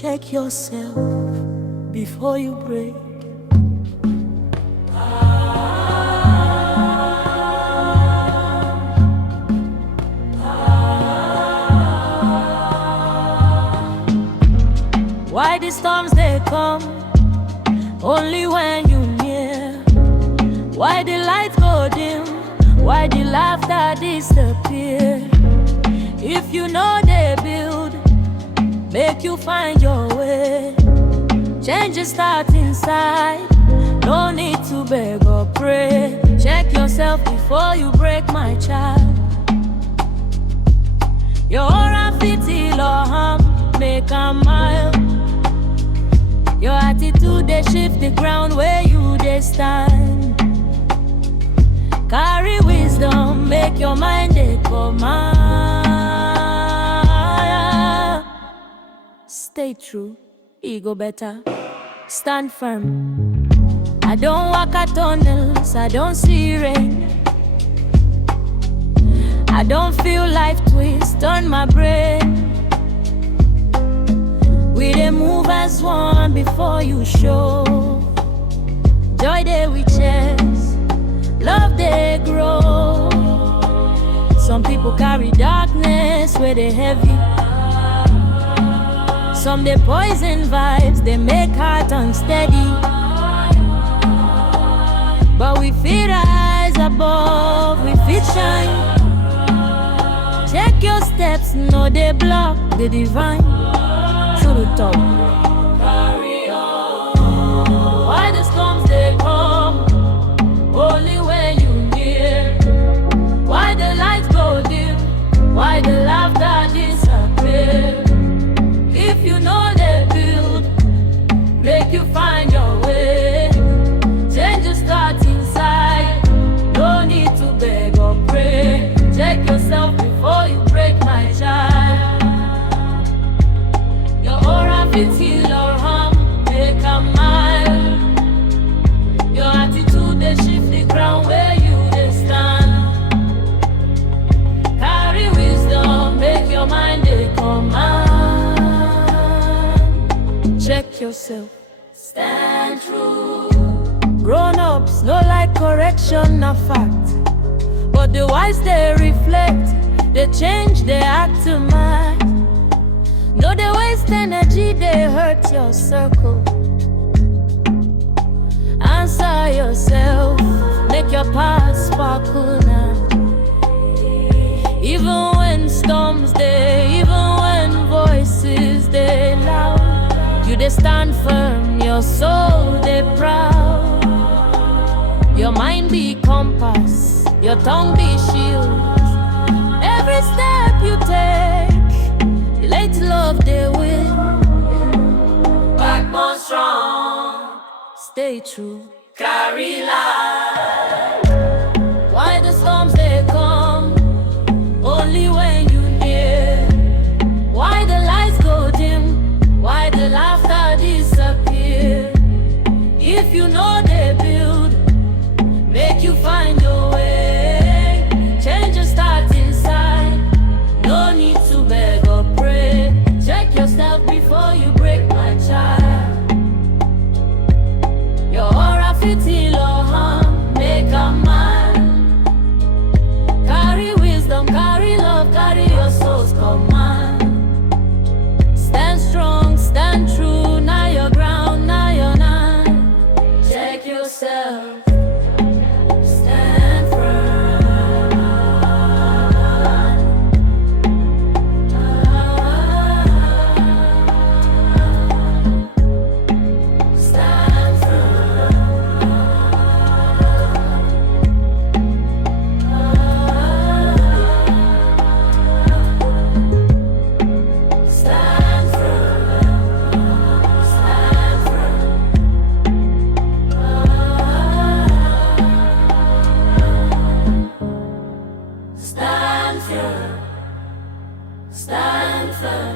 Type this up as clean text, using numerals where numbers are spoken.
Check yourself before you break. Why the storms they come only when you near? Why the lights go dim? Why the laughter disappear? If you know they build, make you find your way. Change your start inside. No need to beg or pray. Check yourself before you break, my child. Your aura fit heal or harm, make a mile. Your attitude they shift the ground where you they stand. Carry wisdom, make your mind they command. Stay true, ego better, stand firm. I don't walk a tunnels, I don't see rain. I don't feel life twist on my brain. We dey move as one before you show. Joy they we chase, love they grow. Some people carry darkness where they heavy. Some they poison vibes, they make heart unsteady. But we fit rise above, we fit shine. Check your steps, no they block the divine. To the top. Carry on. Why the storms they come only when you near? Why the lights go dim? Why the laughter disappear? If you know they build, make you find your way. Change your start inside. No need to beg or pray. Check yourself before you break, my child. Fit heal or harm, make a mile. Your attitude they shift the ground where you they stand. Carry wisdom, make your mind they command. Check yourself, stand true. Grown-ups no like correction, a fact. But the wise they reflect, they change, they act to mind. No, they waste energy, they hurt your circle. Answer yourself, make your past sparkle now. Even when storms they, even when voices they loud, you they stand firm, your soul they proud. Your mind be compass, your tongue be shield. Every step you take, late love they win. Backbone strong, stay true, carry light. Why the storms they come only when you near? Why the lights go dim? Why the laughter disappear? If you know they build, make you find your way. Change your start inside. No need to beg or pray. Check yourself before you break, my child. Your aura fit heal or harm, make a man. Carry wisdom, carry love, carry your soul's command. Stand strong, stand true, now your ground, now you're none. Check yourself. Stand firm.